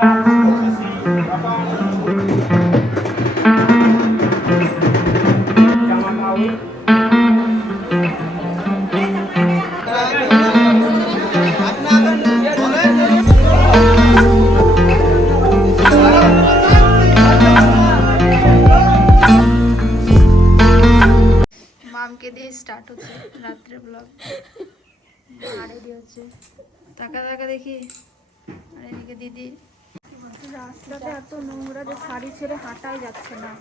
মামকে দিয়ে স্টার্ট হচ্ছে রাত্রে ব্লগ মা হচ্ছে। টাকা টাকা দেখি। আর এদিকে দিদি রাস্তাটা এত নোংরা যে শাড়ি ছেড়ে হাঁটাই যাচ্ছে না।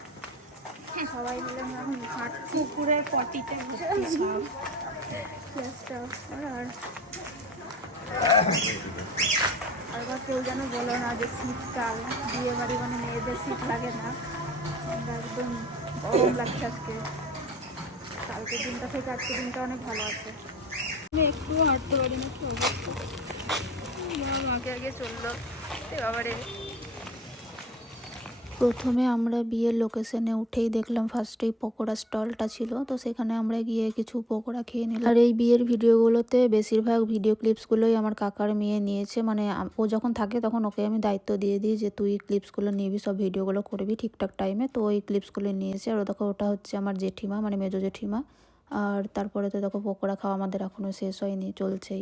সবাই মিলে এখন হাঁটছি। পুকুরের পটিতে আর আরবার কেউ যেন বলো না যে শীতকাল বিয়ে বাড়ি মানে মেয়েদের শীত লাগে না। আমরা একদম গরম লাগছে আজকে। কালকের দিনটা থেকে আজকের দিনটা অনেক ভালো আছে। আমি একটু হাঁটতে পারি না মাকে আগে চলল। এবারে প্রথমে আমরা বিয়ের লোকেশনে উঠেই দেখলাম ফার্স্টেই পকোড়া স্টলটা ছিল। তো সেখানে আমরা গিয়ে কিছু পকোড়া খেয়ে নিলাম। আর এই বিয়ের ভিডিওগুলোতে বেশিরভাগ ভিডিও ক্লিপসগুলোই আমার কাকার মেয়ে নিয়েছে। মানে ও যখন থাকে তখন ওকে আমি দায়িত্ব দিয়ে দিই যে, তুই ক্লিপসগুলো নিবি, সব ভিডিওগুলো করবি ঠিকঠাক টাইমে তো ওই ক্লিপসগুলো নিয়েছে। আর দেখো, ওটা হচ্ছে আমার জেঠিমা মানে মেজো জেঠিমা। আর তারপরে তো দেখো, পকোড়া খাওয়া আমাদের এখনও শেষ হয়নি, চলছেই।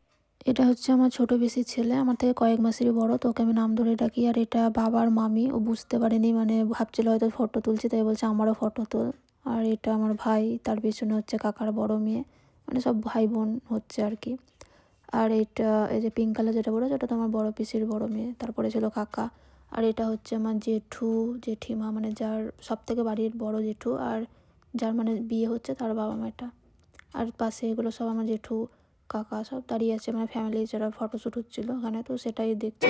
এটা হচ্ছে আমার ছোট বেশি ছেলে, আমার থেকে কয়েক মাসেরই বড়, তো ওকে আমি নাম ধরে ডাকি। আর এটা বাবার মামি, ও বুঝতে পারেনি মানে ভাবছিল হয়তো ফটো তুলছি, তাই বলছে আমারও ফটো তোল। আর এটা আমার ভাই, তার পেছনে হচ্ছে কাকার বড় মেয়ে মানে সব ভাই বোন হচ্ছে আর কি। আর এটা, এই যে পিঙ্ক কালার যেটা বলেছে ওটা তো আমার বড় পিসির বড় মেয়ে, তারপরে ছিল কাকা। আর এটা হচ্ছে আমার জেঠু, জেঠিমা মানে যার সব থেকে বাড়ির বড় জেঠু, আর যার মানে বিয়ে হচ্ছে তার বাবা মা এটা। আর পাশে এগুলো সব আমার জেঠু। কাকা সব দাঁড়িয়ে আছে মানে ফ্যামিলি যারা ফটোশ্যুট হচ্ছিল ওখানে, তো সেটাই দেখছি।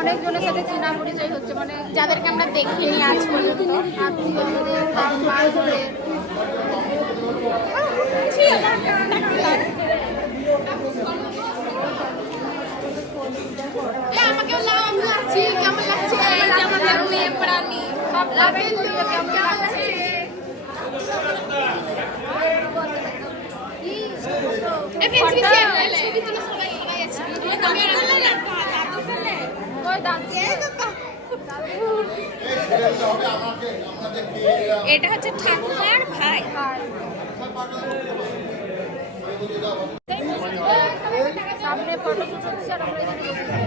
অনেকজনের সাথে হচ্ছে মানে যাদেরকে আমরা দেখিনি আজ পর্যন্ত কেমন লাগছে? কেমন লাগছে? এটা হচ্ছে ঠাকুমার ভাই। সামনে ফটো শুট হচ্ছে আর আমরা এখানে বসে আছি।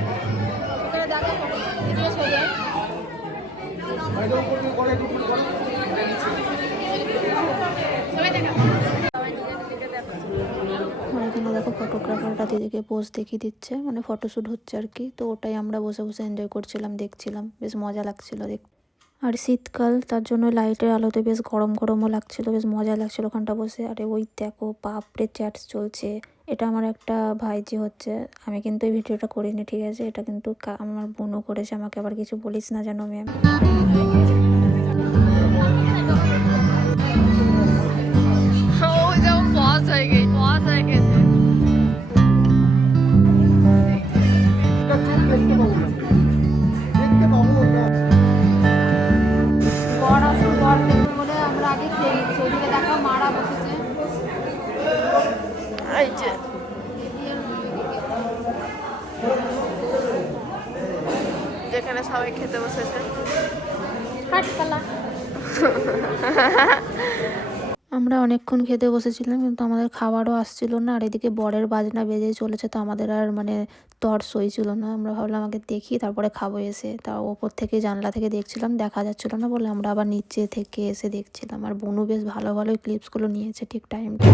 ওখানে দেখো ফটো ভিডিও ছবি সবাই দেখো সবাই নিজের দিকে দেখো আর এখানে দেখো ফটোগ্রাফারটা দিদিকে পোজ দেখিয়ে দিচ্ছে মানে ফটোশ্যুট হচ্ছে আর কি। তো ওটাই আমরা বসে বসে এনজয় করছিলাম, দেখছিলাম। বেশ মজা লাগছিল দেখ আর শীতকাল, তার জন্য লাইটের আলোতে বেশ গরম গরমও লাগছিল, বেশ মজা লাগছিল ওখানটা বসে। আরে ওই দেখো, বাপরে চ্যাটস চলছে। এটা আমার একটা ভাইজি হচ্ছে, আমি কিন্তু এই ভিডিওটা করিনি, ঠিক আছে? এটা কিন্তু আমার বোনও করেছে, আমাকে আবার কিছু বলিস না যেন ম্যাম। যেখানে সবাই খেতে বসেছে। আমরা অনেকক্ষণ খেতে বসেছিলাম কিন্তু আমাদের খাবারও আসছিল না আর এদিকে বরের বাজনা বেজে চলেছে তো আমাদের আর মানে তর সই ছিল না। আমরা ভাবলাম আগে দেখি তারপরে খাব এসে। তা ওপর থেকে জানলা থেকে দেখছিলাম দেখা যাচ্ছিল না বলে আমরা আবার নিচে থেকে এসে দেখছিলাম। আর বনু বেশ ভালো ভালো ক্লিপসগুলো নিয়েছে ঠিক টাইমটা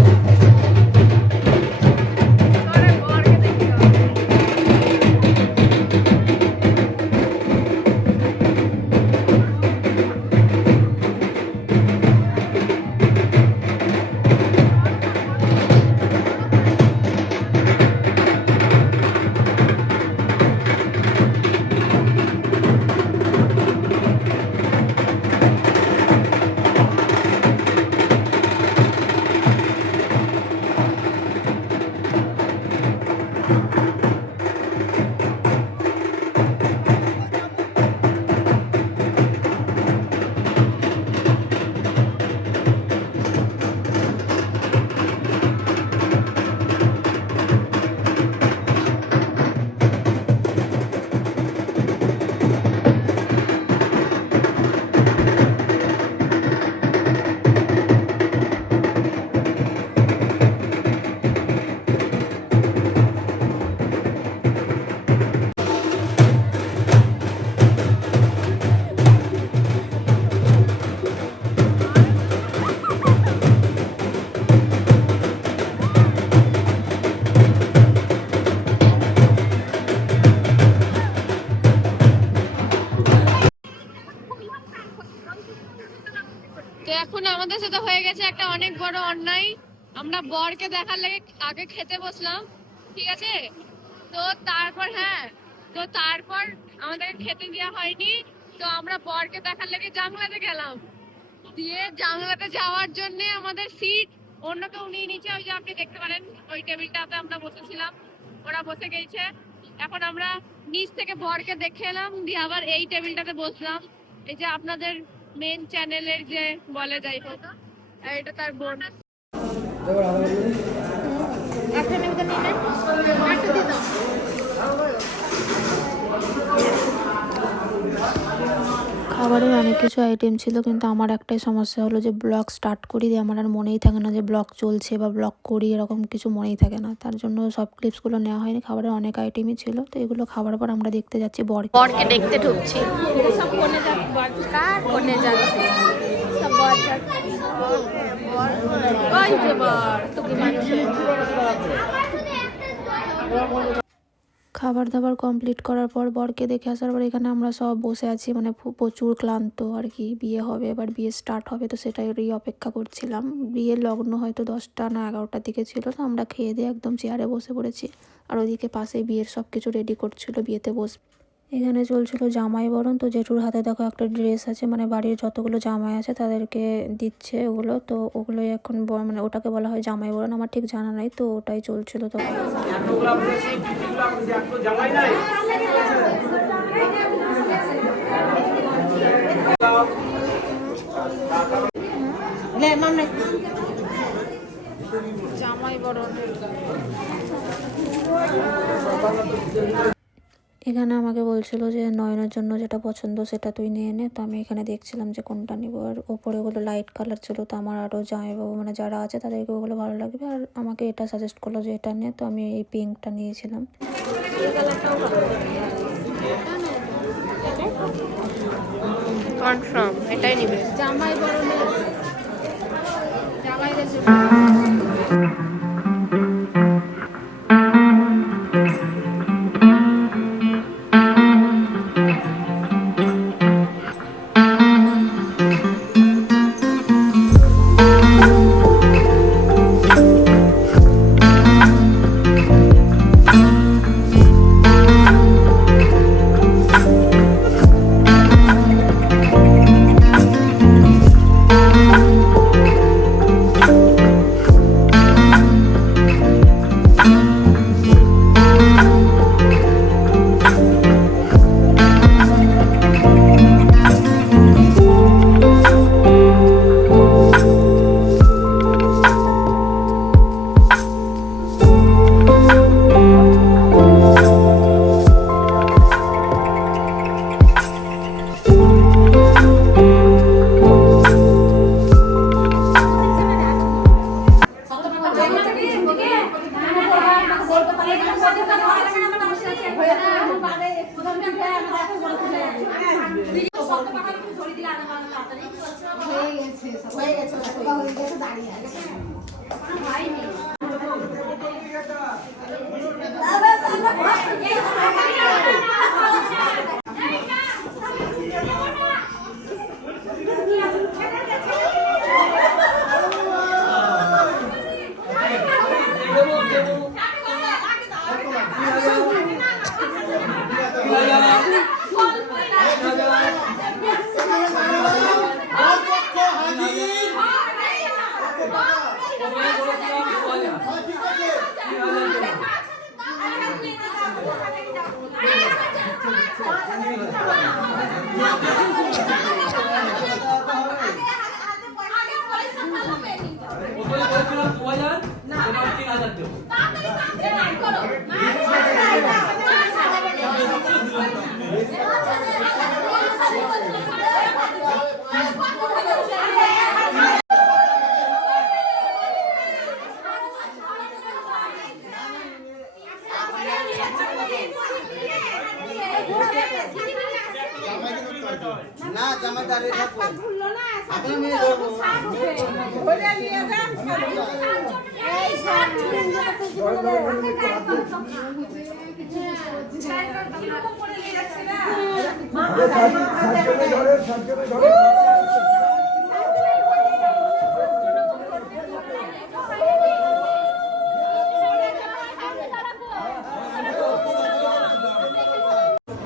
গেছে, একটা অনেক বড় অন্যায়। আমরা বরকে দেখার লাগে আগে খেতে বসলাম, ঠিক আছে? তো তারপর হ্যাঁ তো তারপর আমাদেরকে খেতে দেওয়া হয়নি, তো আমরা বরকে দেখার লাগে জানলাতে গেলাম। দিয়ে জানলাতে যাওয়ার জন্য আমাদের সিট অন্য কেউ নিয়ে নিচে, ওই যে আপনি দেখতে পারেন, ওই টেবিলটাতে আমরা বসেছিলাম, ওরা বসে গেছে। এখন আমরা নিচ থেকে বরকে দেখে এলাম, দিয়ে আবার এই টেবিলটাতে বসলাম। এই যে আপনাদের মেন চ্যানেলের যে বলে যাই হোক। আর এটা তার বোন। একটা নেবে নিলে একটা দিয়ে দাও। খাবারের অনেক কিছু আইটেম ছিল কিন্তু আমার একটাই সমস্যা হলো যে ব্লগ স্টার্ট করি দিয়ে আমার আর মনেই থাকে না যে ব্লগ চলছে বা ব্লগ করি এরকম কিছু মনেই থাকে না। তার জন্য সব ক্লিপসগুলো নেওয়া হয়নি খাবারের অনেক আইটেমই ছিল। তো এগুলো খাবার পর আমরা দেখতে যাচ্ছি বর বরকে দেখতে ঢুকছি। সব কোনে যাচ্ছে। বর কার কোনে যাচ্ছে? সব বর যাচ্ছে খাবার দাবার কমপ্লিট করার পর বরকে দেখে আসার পর এখানে আমরা সব বসে আছি মানে প্রচুর ক্লান্ত আর কি। বিয়ে হবে, এবার বিয়ে স্টার্ট হবে, তো সেটারই অপেক্ষা করছিলাম। বিয়ের লগ্ন হয়তো দশটা না এগারোটার দিকে ছিল, তো আমরা খেয়ে দিয়ে একদম চেয়ারে বসে পড়েছি। আর ওদিকে পাশে বিয়ের সব কিছু রেডি করছিল, বিয়েতে বস এখানে চলছিল জামাই বরণ। তো জেঠুর হাতে দেখো একটা ড্রেস আছে মানে বাড়ির যতগুলো জামাই আছে তাদেরকে দিচ্ছে ওগুলো। তো ওগুলোই এখন ব- মানে ওটাকে বলা হয় জামাই বরণ আমার ঠিক জানা নাই। তো ওটাই চলছিল তখন। জামাই বরণ। এখানে আমাকে বলছিল যে নয়নের জন্য যেটা পছন্দ সেটা তুই নিয়ে নে। তো আমি এখানে দেখছিলাম যে কোনটা নিব। আর ওপরে ওগুলো লাইট কালার ছিল তো আমার আরও জামাইবাবু মানে যারা আছে তাদেরকে ওগুলো ভালো লাগবে। আর আমাকে এটা সাজেস্ট করল যে এটা নিয়ে তো আমি এই পিঙ্কটা নিয়েছিলাম। কনফার্ম এটাই নিবে। জামাই বরণের জামাইদের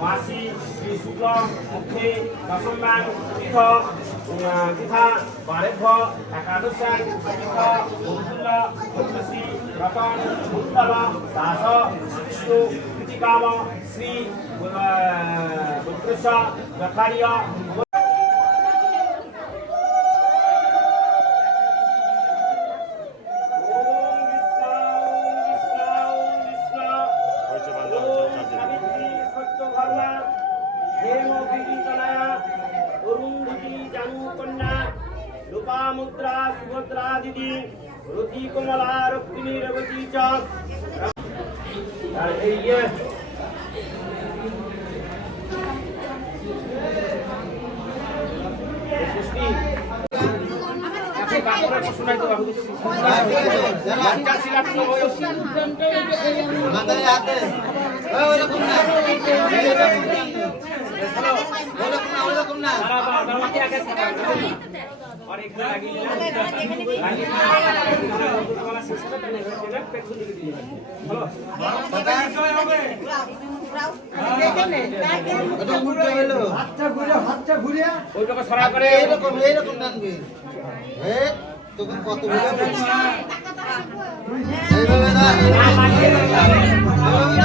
মাসি শ্রী শুক্ল মুখে দশম্যান তীর্থ তথা বারেভ্য একাদশাং তীর্থ বন্ধুল্য পঞ্চশী রতন উত্তম দাস বিষ্ণু কৃতিকাম শ্রী বুদ্ধেশ যথারীয় সুভদ্রা দিদি রতি কমলা রক্তিনী রেবতী চ। আর এই ইয়ে এই সৃষ্টি এখন বাপরে শোনাই তো বাবু বাচ্চা ছিলাম তো ওই মাথায় হাতে ওই ওরকম না ওরকম না ওরকম না सारा बात আমাকে আগে और एक बार आगे ले पेट्रोल दिखे दिए हेलो ওটা উল্টো হলো ওইটাকে সরা করে এইরকম এইরকম টানবি এ তোকে কত বলে বলছি এইভাবে না এইভাবে না